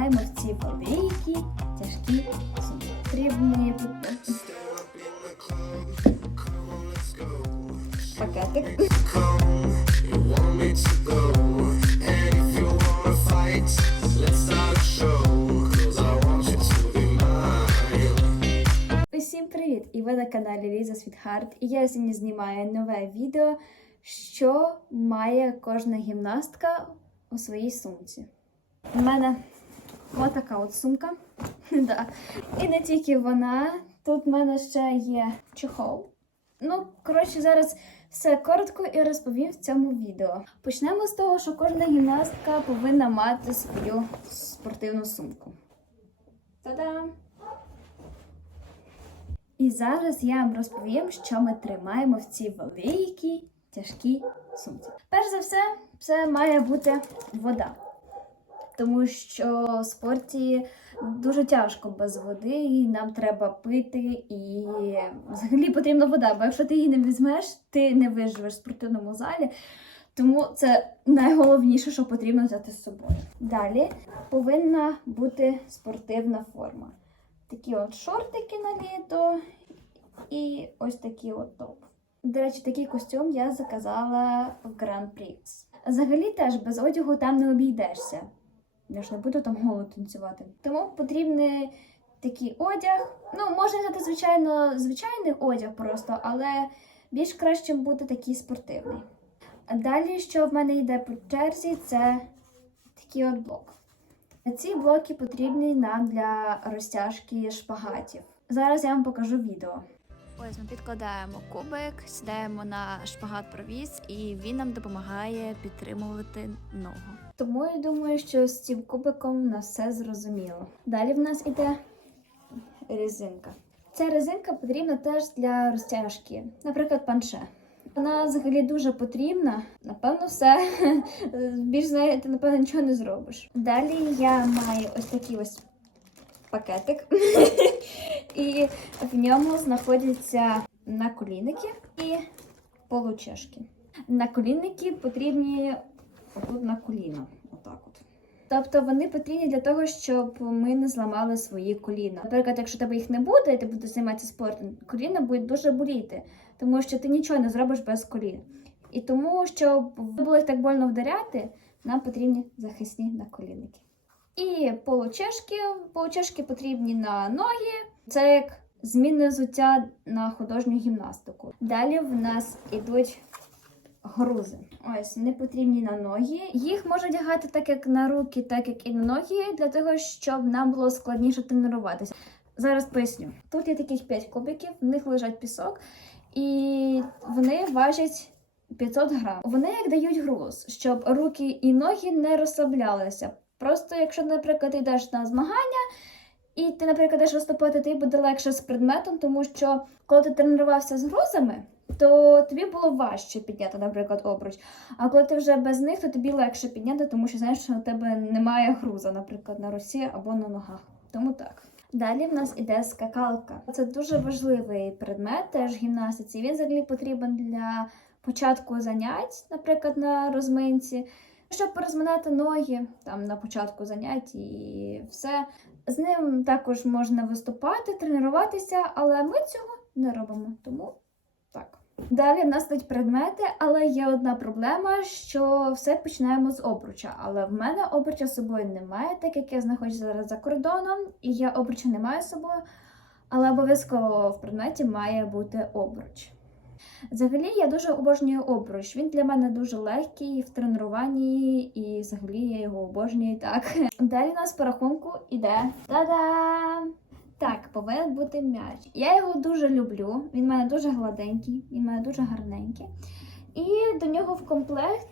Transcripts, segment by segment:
тримаємо в ці великі, тяжкі. Потрібні пакетик. Усім привіт! І ви на каналі Ліза Світхарт. І я сьогодні знімаю нове відео, що має кожна гімнастка у своїй сумці. У мене ось така от сумка. да. І не тільки вона, тут в мене ще є чехол. Ну, коротше, зараз все коротко і розповім в цьому відео. Почнемо з того, що кожна гімнастка повинна мати свою спортивну сумку. Та-дам! І зараз я вам розповім, що ми тримаємо в цій великій тяжкій сумці. Перш за все, це має бути вода. Тому що в спорті дуже тяжко без води, і нам треба пити, і взагалі потрібна вода, бо якщо ти її не візьмеш, ти не виживеш в спортивному залі. Тому це найголовніше, що потрібно взяти з собою. Далі повинна бути спортивна форма. Такі от шортики на літо і ось такий от топ. До речі, такий костюм я заказала в Grand Prix. Взагалі теж без одягу там не обійдешся. Я ж не буду там голо танцювати. Тому потрібний такий одяг. Ну, можна взяти, звичайно, звичайний одяг просто, але більш краще буде такий спортивний. А далі, що в мене йде по черзі, це такий от блок. Ці блоки потрібні нам для розтяжки шпагатів. Зараз я вам покажу відео. Ось ми підкладаємо кубик, сідаємо на шпагат провіз, і він нам допомагає підтримувати ногу. Тому я думаю, що з цим кубиком на все зрозуміло. Далі в нас іде резинка. Ця резинка потрібна теж для розтяжки, наприклад, панше. Вона взагалі дуже потрібна. Напевно, все. Більш знаєте, напевно, нічого не зробиш. Далі я маю ось такий ось пакетик, і в ньому знаходяться наколінники і получешки. Наколінники потрібні отут на коліна. Отак от. Тобто вони потрібні для того, щоб ми не зламали свої коліна. Наприклад, якщо тебе їх не буде, і ти будеш займатися спортом, коліна будуть дуже боліти, тому що ти нічого не зробиш без колін. І тому, щоб було їх так больно вдаряти, нам потрібні захисні наколінники. І получешки. Получешки потрібні на ноги. Це як змінне взуття на художню гімнастику. Далі в нас ідуть грузи. Ось не потрібні на ноги. Їх можна одягати так як на руки, так як і на ноги, для того, щоб нам було складніше тренуватися. Зараз поясню. Тут є таких 5 кубиків, в них лежать пісок, і вони важать 500 грам. Вони як дають груз, щоб руки і ноги не розслаблялися. Просто якщо, наприклад, ти йдеш на змагання. І ти, наприклад, йдеш виступати, тобі буде легше з предметом, тому що коли ти тренувався з грузами, то тобі було важче підняти, наприклад, обруч. А коли ти вже без них, то тобі легше підняти, тому що знаєш, що у тебе немає груза, наприклад, на русі або на ногах. Тому так. Далі в нас іде скакалка. Це дуже важливий предмет, теж гімнастиці. Він взагалі потрібен для початку занять, наприклад, на розминці, щоб порозминати ноги там на початку занять і все. З ним також можна виступати, тренуватися, але ми цього не робимо. Тому так. Далі в нас йдуть предмети, але є одна проблема, що все починаємо з обруча. Але в мене обруча з собою немає, так як я знаходжуся зараз за кордоном, і я обруча не маю з собою. Але обов'язково в предметі має бути обруч. Взагалі, я дуже обожнюю обруч. Він для мене дуже легкий в тренуванні, і взагалі я його обожнюю так. Далі у нас по рахунку іде та-дам! Так, повинен бути м'яч. Я його дуже люблю. Він в мене дуже гладенький, він в мене дуже гарненький. І до нього в комплект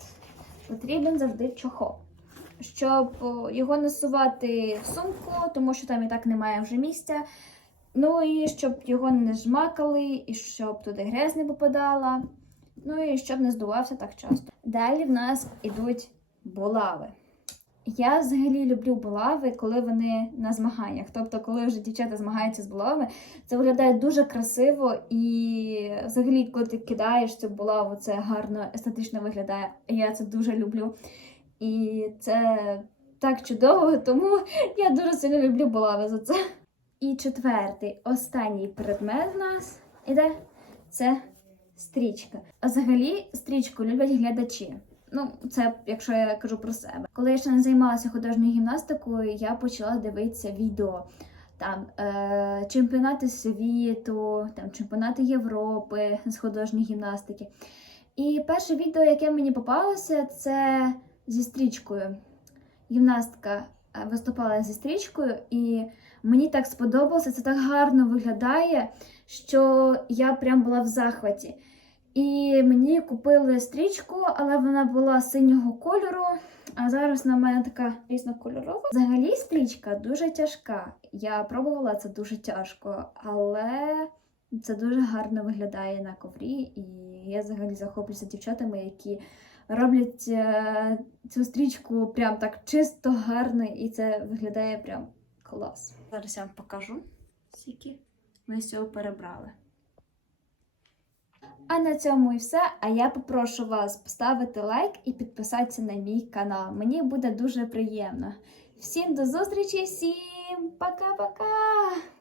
потрібен завжди чохол. Щоб його насувати в сумку, тому що там і так немає вже місця. Ну і щоб його не жмакали, і щоб туди грязь не попадала. Ну і щоб не здувався так часто. Далі в нас ідуть булави. Я взагалі люблю булави, коли вони на змаганнях. Тобто, коли вже дівчата змагаються з булавами, це виглядає дуже красиво і взагалі, коли ти кидаєш цю булаву, це гарно естетично виглядає. Я це дуже люблю. І це так чудово, тому я дуже сильно люблю булави за це. І четвертий, останній предмет в нас іде це стрічка. А взагалі стрічку люблять глядачі. Ну, це якщо я кажу про себе. Коли я ще не займалася художньою гімнастикою, я почала дивитися відео. Там е, чемпіонати світу, там чемпіонати Європи з художньої гімнастики. І перше відео, яке мені попалося, це зі стрічкою. Гімнастка виступала зі стрічкою, і мені так сподобалося, це так гарно виглядає, що я прям була в захваті. І мені купили стрічку, але вона була синього кольору. А зараз на мене така різнокольорова. Взагалі стрічка дуже тяжка. Я пробувала це дуже тяжко, але це дуже гарно виглядає на коврі. І я взагалі захоплююся дівчатами, які роблять е, цю стрічку прям так чисто гарно, і це виглядає прям клас. Зараз я вам покажу, скільки ми з цього перебрали. А на цьому і все. А я попрошу вас поставити лайк і підписатися на мій канал. Мені буде дуже приємно. Всім до зустрічі, всім пока-пока!